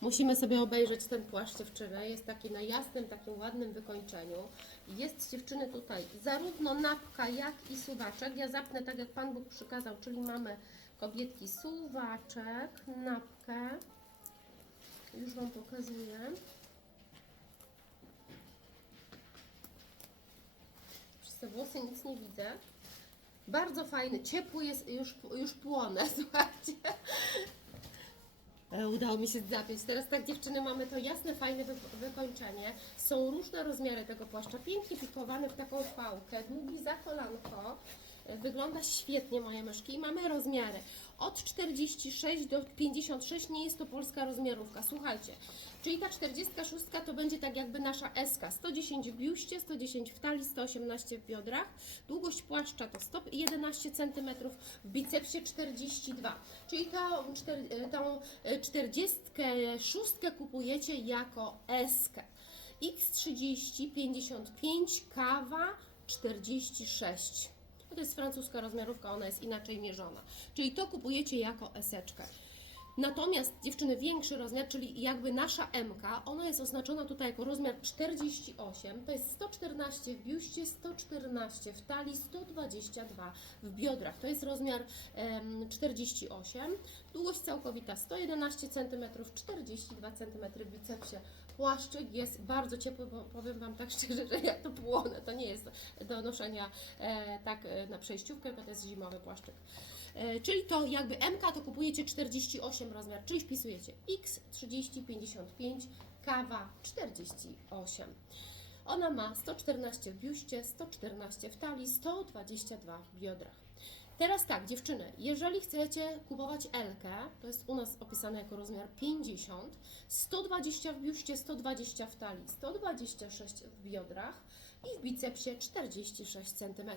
Musimy sobie obejrzeć ten płaszcz dziewczyny. Jest taki na jasnym, takim ładnym wykończeniu. Jest dziewczyny tutaj zarówno napka, jak i suwaczek. Ja zapnę tak jak Pan Bóg przykazał, czyli mamy kobietki suwaczek, napkę. Już Wam pokazuję. Przez te włosy nic nie widzę. Bardzo fajny, ciepły jest, już, już płonę, słuchajcie. E, Udało mi się zapiąć. Teraz tak dziewczyny mamy to jasne, fajne wy wykończenie. Są różne rozmiary tego płaszcza. Pięknie pikowany w taką fałkę, długi za kolanko. E, Wygląda świetnie moje myszki i mamy rozmiary od 46 do 56 nie jest to polska rozmiarówka. Słuchajcie, czyli ta 46 to będzie tak jakby nasza SK. 110 w biuście, 110 w talii, 118 w biodrach. Długość płaszcza to 111 cm, w bicepsie 42. Czyli tą, czter- tą e, 46 kupujecie jako SK. X30 55 kawa 46. To jest francuska rozmiarówka, ona jest inaczej mierzona. Czyli to kupujecie jako eseczkę. Natomiast dziewczyny większy rozmiar, czyli jakby nasza MK, ona jest oznaczona tutaj jako rozmiar 48, to jest 114 w biuście, 114 w talii, 122 w biodrach. To jest rozmiar em, 48. Długość całkowita 111 cm, 42 cm w bicepsie. Płaszczyk jest bardzo ciepły, bo powiem Wam tak szczerze, że ja to płonę. To nie jest do noszenia e, tak e, na przejściówkę, bo to jest zimowy płaszczyk. E, czyli to jakby MK to kupujecie 48 rozmiar, czyli wpisujecie X 30 55 kawa 48. Ona ma 114 w biuście, 114 w talii, 122 w biodrach. Teraz tak, dziewczyny, jeżeli chcecie kupować Elkę, to jest u nas opisane jako rozmiar 50, 120 w biuście, 120 w talii, 126 w biodrach i w bicepsie 46 cm.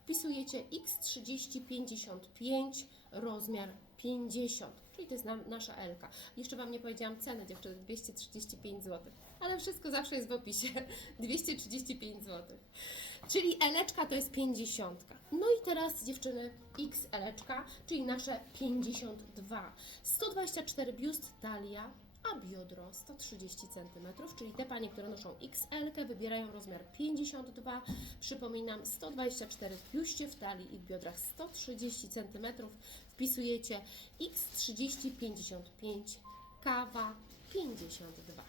Wpisujecie X3055, rozmiar 50, czyli to jest nam, nasza Elka. Jeszcze Wam nie powiedziałam ceny, dziewczyny, 235 zł, ale wszystko zawsze jest w opisie, 235 zł. Czyli eleczka to jest 50. No i teraz dziewczyny XL, czyli nasze 52. 124 biust, talia, a biodro 130 cm, czyli te panie, które noszą XL, wybierają rozmiar 52. Przypominam, 124 w biuście, w talii i w biodrach 130 cm. Wpisujecie X3055, kawa 52.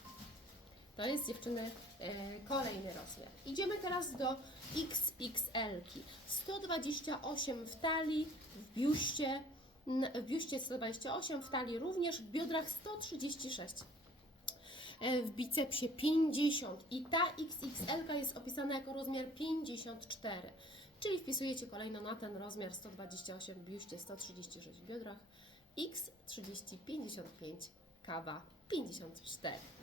To jest dziewczyny e, kolejny rozmiar. Idziemy teraz do XXL. -ki. 128 w talii, w biuście, w biuście 128, w talii również, w biodrach 136 e, w bicepsie 50 i ta XXL jest opisana jako rozmiar 54. Czyli wpisujecie kolejno na ten rozmiar 128 w biuście, 136 w biodrach, X30 55, kawa 54.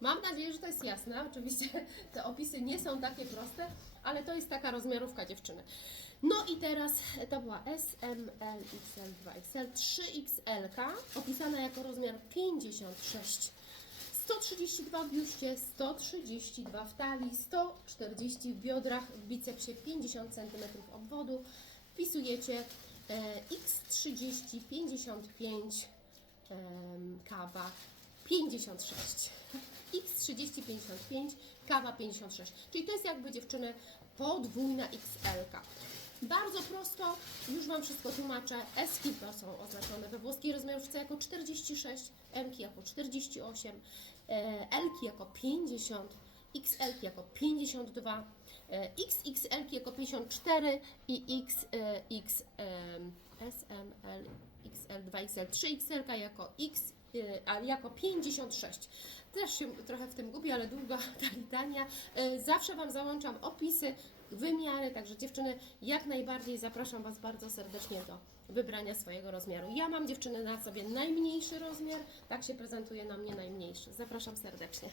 Mam nadzieję, że to jest jasne. Oczywiście te opisy nie są takie proste, ale to jest taka rozmiarówka dziewczyny. No i teraz to była S, M, L, XL, 2XL, 3XL, opisana jako rozmiar 56. 132 w biuście, 132 w talii, 140 w biodrach, w bicepsie 50 cm obwodu. Wpisujecie e, X30 55 em, kawa 56. X3055, kawa 56. Czyli to jest jakby dziewczyny podwójna XL. -ka. Bardzo prosto, już Wam wszystko tłumaczę. Eski to są oznaczone we włoskiej rozmiarówce jako 46, M jako 48, e, L jako 50, XL jako 52, e, XXL jako 54 i X, e, X, em, SML, XL, 2XL, 3XL jako X, jako 56. Też się trochę w tym gubię, ale długa ta litania. E, Zawsze Wam załączam opisy, wymiary, także dziewczyny, jak najbardziej zapraszam Was bardzo serdecznie do wybrania swojego rozmiaru. Ja mam dziewczyny na sobie najmniejszy rozmiar, tak się prezentuje na mnie najmniejszy. Zapraszam serdecznie.